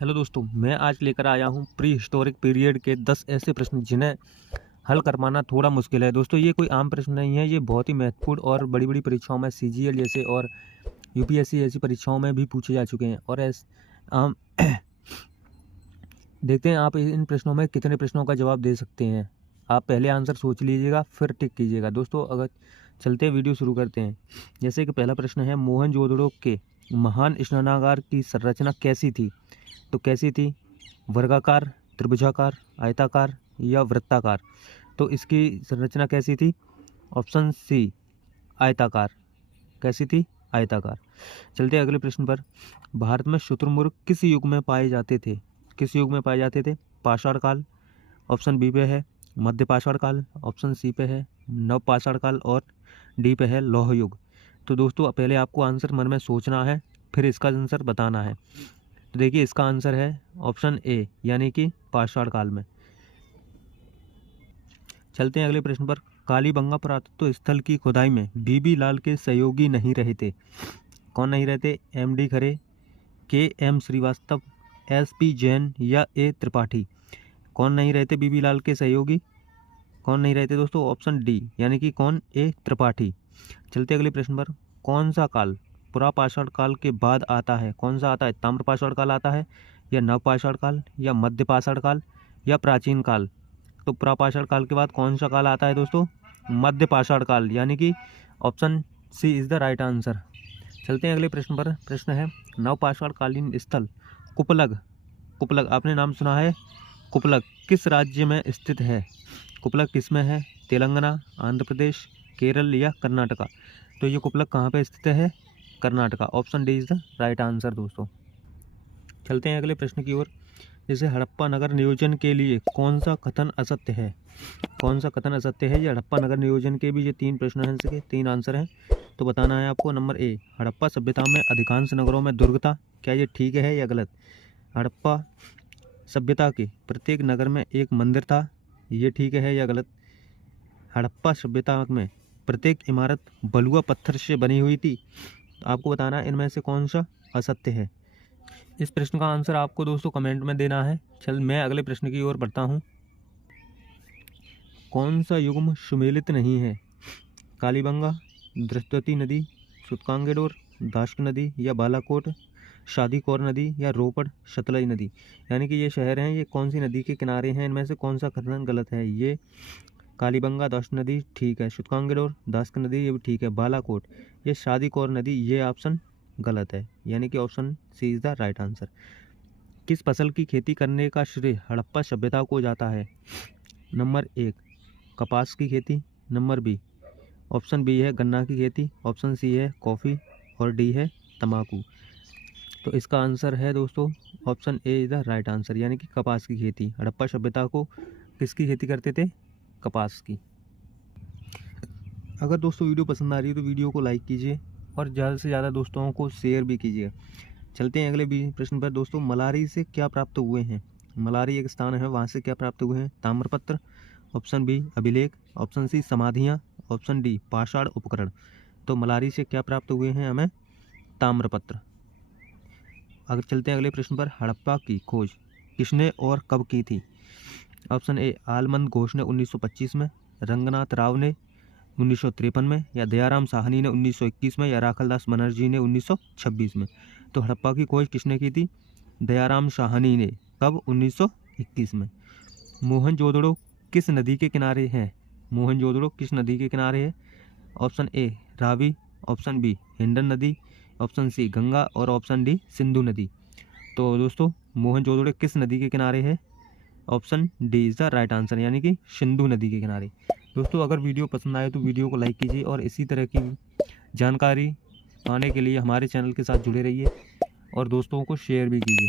Hello दोस्तों, मैं आज लेकर आया हूँ प्री हिस्टोरिक पीरियड के 10 ऐसे प्रश्न जिन्हें हल कर पाना थोड़ा मुश्किल है। दोस्तों ये कोई आम प्रश्न नहीं है, ये बहुत ही महत्वपूर्ण और बड़ी बड़ी परीक्षाओं में सीजीएल जैसे और यूपीएससी जैसी परीक्षाओं में भी पूछे जा चुके हैं। और आम देखते हैं आप इन प्रश्नों में कितने प्रश्नों का जवाब दे सकते हैं। आप पहले आंसर सोच लीजिएगा फिर टिक कीजिएगा। दोस्तों अगर चलते हैं वीडियो शुरू करते हैं। जैसे कि पहला प्रश्न है, मोहनजोदड़ो के महान स्नानागार की संरचना कैसी थी? तो कैसी थी? वर्गाकार, त्रिभुजाकार, आयताकार या वृत्ताकार? तो इसकी संरचना कैसी थी? ऑप्शन सी आयताकार। कैसी थी? आयताकार। चलते हैं अगले प्रश्न पर। भारत में शुतुरमुर्ग किस युग में पाए जाते थे? किस युग में पाए जाते थे? पाषाण काल, ऑप्शन बी पे है मध्य पाषाण काल, ऑप्शन सी पे है नव पाषाण काल और डी पे है लौह युग। तो दोस्तों पहले आपको आंसर मन में सोचना है, फिर इसका आंसर बताना है। तो देखिए इसका आंसर है ऑप्शन ए यानी कि पाषाण काल में। चलते हैं अगले प्रश्न पर। कालीबंगा पुरातत्व स्थल की खुदाई में बीबी लाल के सहयोगी नहीं रहे थे। कौन नहीं रहते? एमडी खरे, के एम श्रीवास्तव, एसपी जैन या ए त्रिपाठी? कौन नहीं रहते बीबी लाल के सहयोगी? कौन नहीं रहते दोस्तों? ऑप्शन डी यानी कि कौन? ए त्रिपाठी। चलते अगले प्रश्न पर। कौन सा काल पुरापाषाण काल के बाद आता है? कौन सा आता है? ताम्रपाषाण काल आता है या नवपाषाण काल या मध्यपाषाण काल या प्राचीन काल? तो पुरापाषाण काल के बाद कौन सा काल आता है दोस्तों? मध्यपाषाण काल, यानी कि option C is the right answer. चलते हैं अगले प्रश्न पर। प्रश्न है, नवपाषाण कालीन स्थल कुपलग, कुपलग आपने नाम सुना है? कुपलग किस राज्य में स्थित है? कुपलग किस में है? तेलंगाना, आंध्र प्रदेश, केरल या कर्नाटका? तो ये कुपलग कहाँ पे स्थित है? Karnataka. Option D is the right answer दोस्तों। चलते हैं अगले प्रश्न की ओर। जैसे हड़प्पा नगर नियोजन के लिए कौन सा कथन असत्य है? कौन सा कथन असत्य है? ये हड़प्पा नगर नियोजन के भी ये 3 प्रश्न हैं, इसके 3 आंसर हैं। तो बताना है आपको। नंबर ए, हड़प्पा सभ्यता में अधिकांश नगरों में दुर्ग था। क्या ये ठीक है या गलत? हड़प्पा सभ्यता के प्रत्येक नगर में एक मंदिर था। ये ठीक है या गलत? हड़प्पा सभ्यता में प्रत्येक इमारत बलुआ पत्थर से बनी हुई थी। आपको बताना है इनमें से कौन सा असत्य है। इस प्रश्न का आंसर आपको दोस्तों कमेंट में देना है। चल मैं अगले प्रश्न की ओर बढ़ता हूँ। कौन सा युग्म सुमेलित नहीं है? कालीबंगा, दृष्टवती नदी, सुतकांगेडोर, दाश्क नदी या बालाकोट, शादीकौर नदी या रोपड़ सतलज नदी? यानी कि ये शहर हैं, ये कौन सी नदी के किनारे हैं? इनमें से कौन सा कथन गलत है? ये कालीबंगा दाश्क नदी ठीक है, सुतकांगेडोर दाश्क नदी ये भी ठीक है, बालाकोट ये शादीकौर नदी ये ऑप्शन गलत है, यानी कि option C is the right answer. किस फसल की खेती करने का श्रेय हड़प्पा सभ्यता को जाता है? नंबर 1 कपास की खेती, नंबर बी ऑप्शन बी है गन्ना की खेती, ऑप्शन सी है कॉफ़ी और डी है तंबाकू। तो इसका आंसर है दोस्तों option A is the right answer, यानी कि कपास की खेती। हड़प्पा सभ्यता को किसकी खेती करते थे? कपास की। अगर दोस्तों वीडियो पसंद आ रही है तो वीडियो को लाइक कीजिए और ज़्यादा से ज़्यादा दोस्तों को शेयर भी कीजिए। चलते हैं अगले प्रश्न पर दोस्तों। मलारी से क्या प्राप्त हुए हैं? मलारी एक स्थान है, वहाँ से क्या प्राप्त हुए हैं? ताम्रपत्र, ऑप्शन बी अभिलेख, ऑप्शन सी समाधियाँ, ऑप्शन डी पाषाण उपकरण। तो मलारी से क्या प्राप्त हुए हैं हमें? ताम्रपत्र। अगर चलते हैं अगले प्रश्न पर। हड़प्पा की खोज किसने और कब की थी? ऑप्शन ए आलमंद घोष ने 1925 में, रंगनाथ राव ने 1953 में या दयाराम साहनी ने 1921 में या राखलदास बनर्जी ने 1926 में? तो हड़प्पा की खोज किसने की थी? दयाराम साहनी ने। कब? 1921 में। मोहनजोदड़ो किस नदी के किनारे है? मोहनजोदड़ो किस नदी के किनारे है? Option A Ravi, option B Hindon नदी, ऑप्शन सी गंगा और ऑप्शन डी सिंधु नदी। तो दोस्तों मोहनजोदड़ो किस नदी के किनारे है? Option D is the right answer, यानी कि सिंधु नदी के किनारे। दोस्तों अगर वीडियो पसंद आए तो वीडियो को लाइक कीजिए और इसी तरह की जानकारी पाने के लिए हमारे चैनल के साथ जुड़े रहिए और दोस्तों को शेयर भी कीजिए।